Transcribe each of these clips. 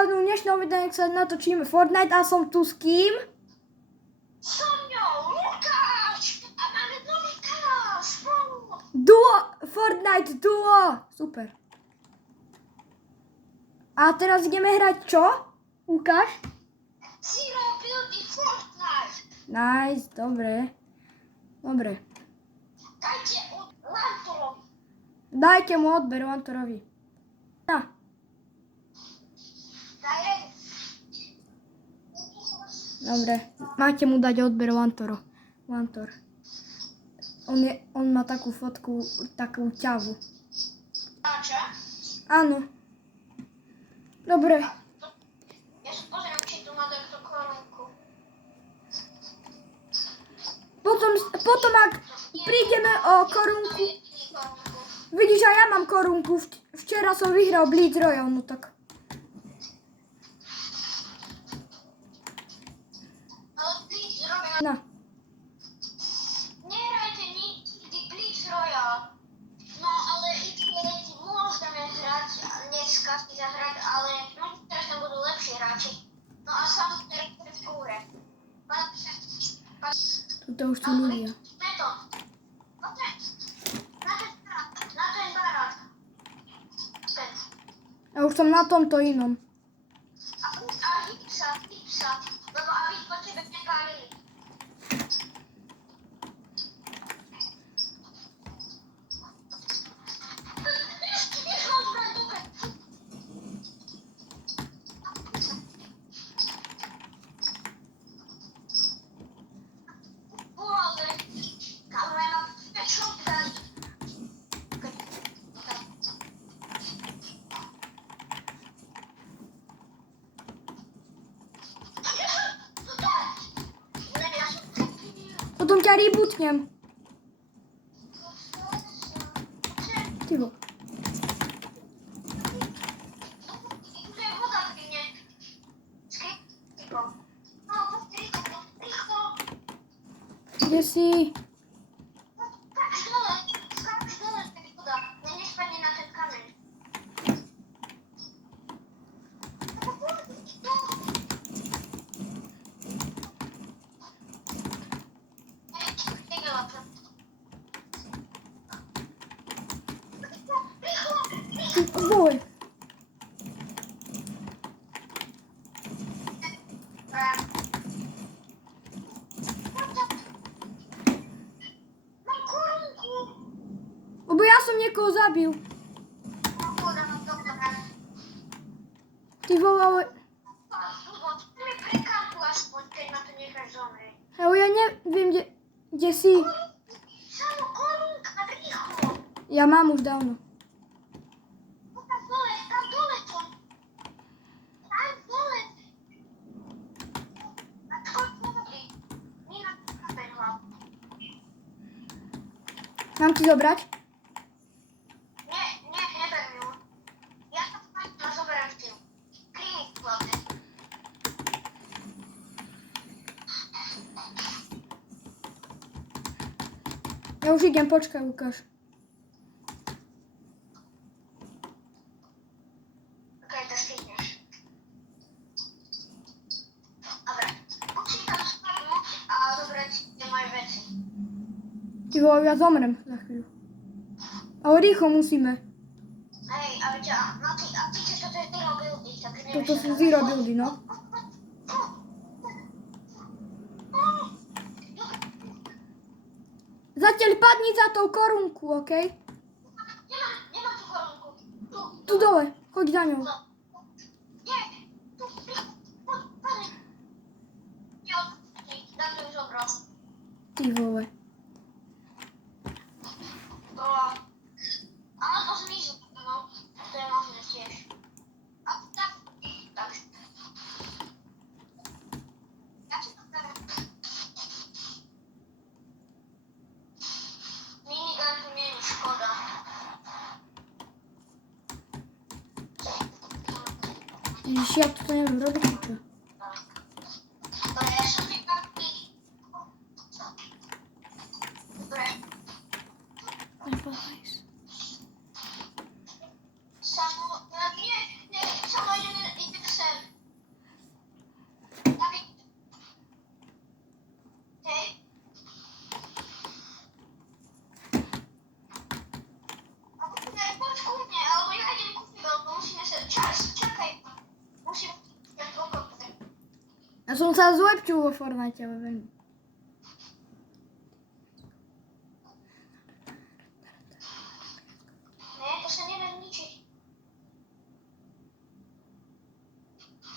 padł nieśmiał wydanie, jak sobie natoczymy Fortnite, a są tu z kim? Sonio, Łukasz! A mamy Łukasz! Duo! Fortnite duo! Super. A teraz idziemy grać co? Łukasz? Zero Building Fortnite! Nice, dobry. Dobry. Dajcie Lantorowi. Dajcie mu odbiór Wantorowi. No. Daję. Dobre. Macie mu dać odbiór Wantor. On ma taką fotkę, taką ciawu. Znaczy? Ano. Dobre. Ja się pozriem się tu na do korunku. Potem jak przyjdziemy o korunku. Widzisz, a ja mam korunków. Wczoraj sobie wygrał Blitz Royale, no tak. Ale Blitz zrobię. No. Nie grajcie nigdy Blitz Royale. No ale i można grać, a nie z karty zagrać, ale no teraz tam będą lepsi gracze. No a sam teraz w górę. To już tu lubię. Meto. No na ten barak. Ten. A już tam na tą to inną. A Hipsa. No bo Awik po ciebie nie pali. Już mam brandówkę. Włody. Kamera. Pieczonka. Potem cię rebutniem. Tywo. Jesse. Woły. O, bo ja sam niekogo zabił. Ty wołały. Ale ja nie wiem gdzie si. Ja mam już dawno. Mam ci zabrać? Nie będę. Ja to zabrałem w tył. Klinik kładę. Ja już idę, poczekaj Łukasz. Okej, to skiniesz. Dobra. Uciekam z domu, a zabrać nie moje rzeczy. Ty wołał, ja zomrę za chwilę. A o Richo musimy. Ej, a wiecie, a wiecie co to jest zero building, tak nie To są zero buildy, no. Zaciel padnij za tą korunku, okej? Nie ma tu korunków. Tu dole, chodź za nią. Nie, tu, panie. Nie odpuścić, dam już obraz. Ty wołę. A to zmierzy, no, to można zjeść. A tak. Ja ci pokażę. Minigun wymienić, szkoda. Dziś ja tutaj nie wiem, robię czy? To ja sobie kartki. Dobra. Samo, nie, samo jeden i Pixel. Ja som sa zlepšil vo Fortnite, ale veľmi. Ne, to sa nedá zničiť.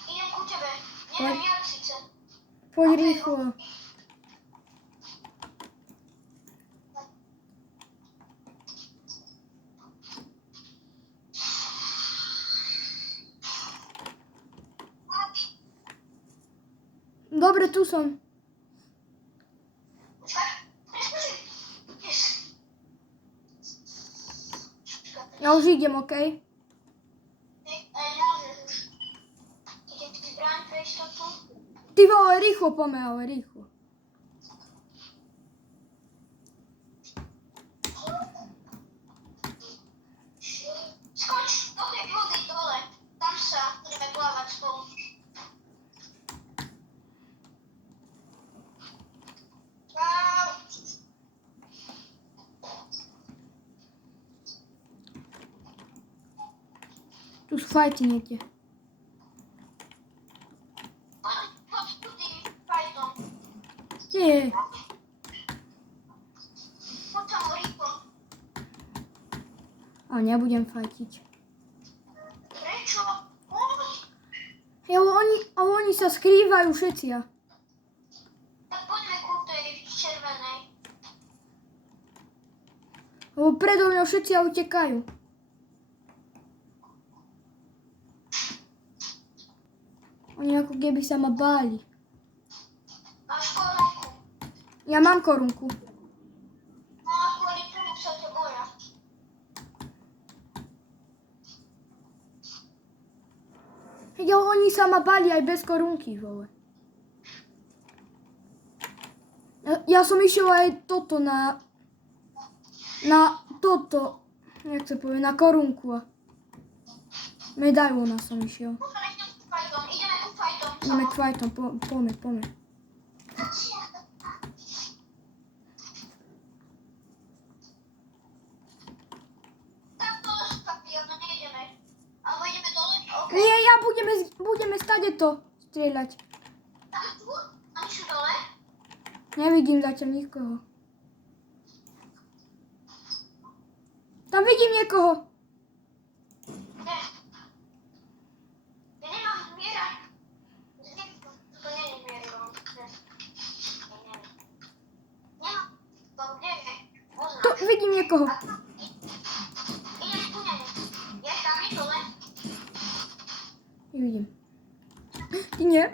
Idem ku tebe. Neviem jak síce. Poď rýchlo. Dobre, tu som. Počkaj, preskočím. Yes. Ja už idem, okej? Nemôžeš už. Idem ti zbraň pre istotu. Ty vole, rýchlo poďme, ale rýchlo. Skoč do tej vody dole. Tam sa budeme plávať spolu. Wow. Tu sú fajty niekde. Poď tu tým fajtom. Nie. Poď tam rýchlo. A nebudem fajtiť. Prečo? Poď. Jo, oni sa skrývajú všetci. Tak poďme ku tej červenej. Lebo predo mňa všetci utekajú. Oni ako keby sa ma báli. Máš korunku. Ja mám korunku. No a kvôli tomu sa ťa boja. Jo, oni sa ma báli aj bez korunky, vole. Ja som išiel aj toto na toto, jak sa povie, na korunku. Medailona som išiel. Ideme ku fajtom. Ideme k fajtom, poďme. Tak to no nejdeme. Alebo ideme dole? OK. Nie, budeme stade to strieľať. Tam tu? Oni sú dole? Nevidím zatiaľ nikoho. Tam vidím niekoho. Nie. Ja nemám miera. To nie je miera. Nemám. To kde je? Tu vidím niekoho. Idem ku nej. Je tam je dole? Nevidím. Ty nie?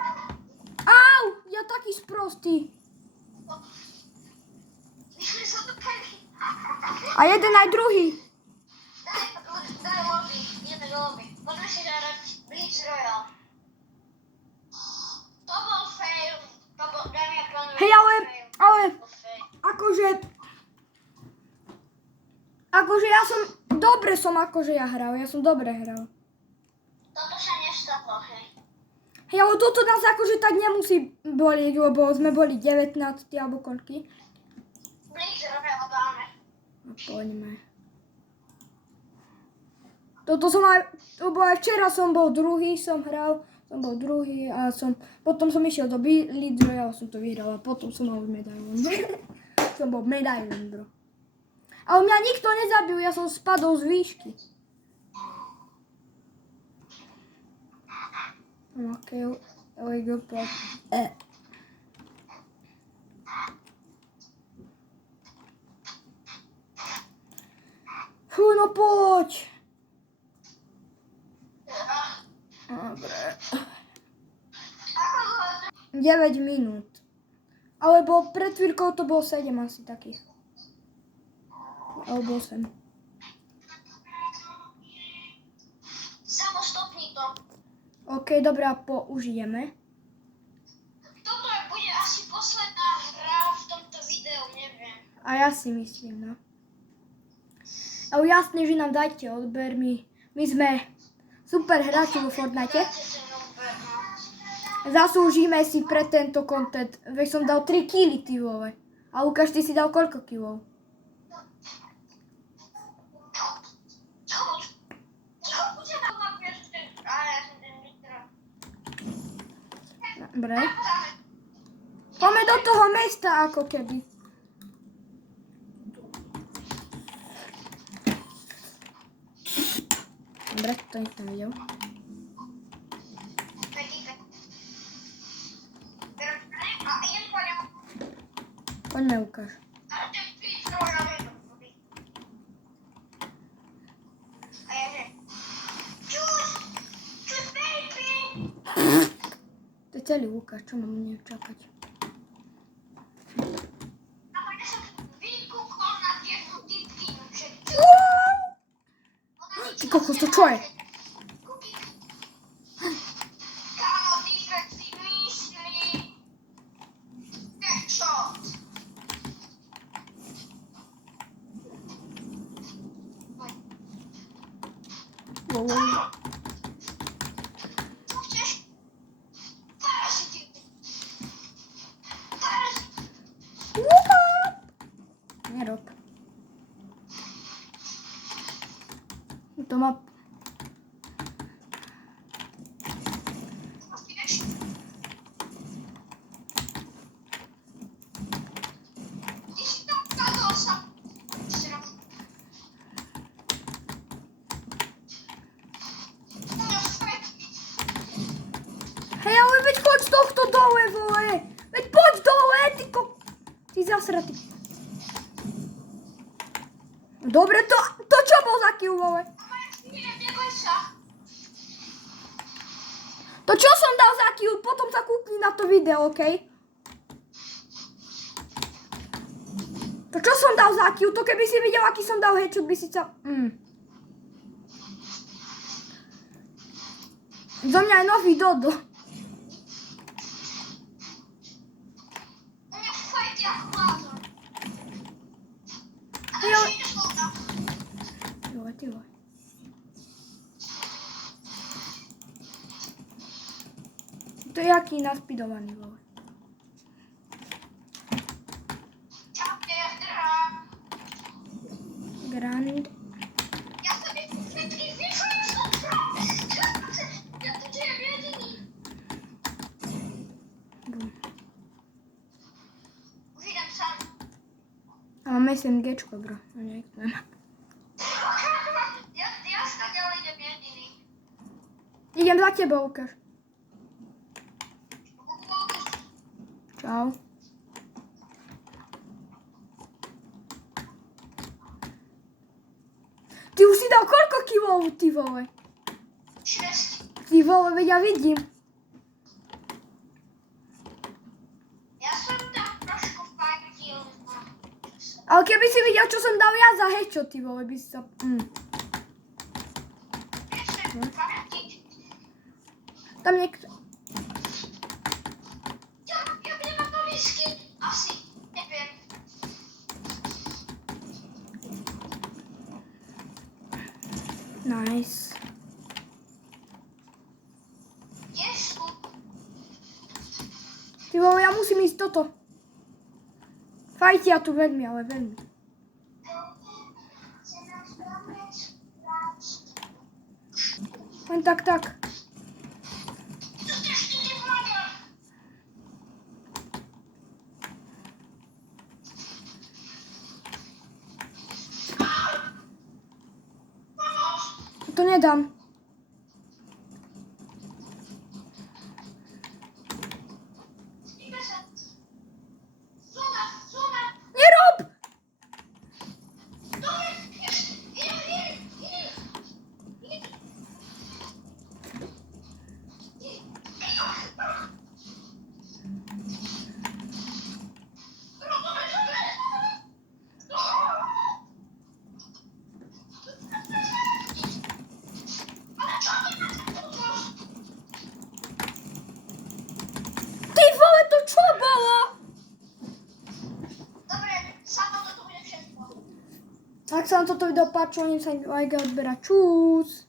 Au! Ja taký sprostý. Vyšli sa do pevky. A jeden aj druhý. Daj lobby. Ideme do lobby. Poďme si zahrať Blitz Royale. To bol fail. To bol, dámy a pánovi, Hej, ale to bol fail. akože ja som, dobre som akože ja hral, ja som dobre hral. Toto sa nestalo, hej. Hej, ale toto nás akože tak nemusí bolieť, lebo sme boli 19 alebo koľky. Blitz Royale dáme. No poďme. Toto som aj, lebo aj včera som bol druhý, som bol druhý a potom som išiel do Blitz Royale, som to vyhral a potom som mal už medailon. Som bol medailon, bro. Ale mňa nikto nezabil, ja som spadol z výšky. Okay, we go back. Fú, no poď. Dobre. 9 minút. Alebo pred chvíľkou to bolo 7 asi takých. Alebo 8. Samostopní to. OK, dobrá, použijeme. Toto bude asi posledná hra v tomto videu, neviem. A ja si myslím, no. Ale jasne, že nám dajte odber. My sme super hráči vo Fortnite. Zaslúžime si pre tento content. Veď som dal 3 kily, ty vole. A Lukáš, ty si dal koľko kilov? Dobre. Poďme do toho mesta, ako keby. Dobre, to nikto nevidel. Poďme, ukáž. To je celý Lukáš, čo mám mne čakať? Ty kokos, to čo je? Kámo, týpek si myslí. Čo? Co chceš? Teraz si ty. Teraz. Nerob. To má... Ty si tam padol sa. Hej, ale veď choď z tohto dole, vole! Veď poď dole, ty Ty zasratý. Dobre, to čo bol za kill, vole? Neboj sa. To čo som dal za kill, potom sa kúkni na to video, okej? To čo som dal za kill, to keby si videl, aký som dal headshot, by si sa... Zo mňa je nový Dodo. Mňa fajti ako blázon. A Jo. takže ideš voda. Joj, ty vole. To je aký naspidovaný, vole. Čaute, ja zdrhám. Grand. Ja sa mi všetky vyšujem z otra. Ja tu žijem jediný. Už idem sám. A mám SMGčko, bro. No nechcem. Ja stále idem jediný. Idem za tebou, ukáž. Čau. Ty už si dal koľko killov, ty vole? 6. Ty vole, veď ja vidím. Ja som tam trošku fajtil. Ale keby si videl, čo som dal ja za headshot, ty vole, by si sa... Tam niekto... Ja budem mať nový skin. Asi. Neviem. Nice. Kde sú? Ty vole, ja musím ísť toto. Fajtia tu veľmi, ale veľmi. Len tak. To ešte nepomága. To nedám. Ideme sa. Zóna. Nerob! Dobre, idem. Ty vole, to čo bolo? Dobre, samo to tu bude všetko. Ak sa vám toto video páčilo, nech sa like a odberá. Čus.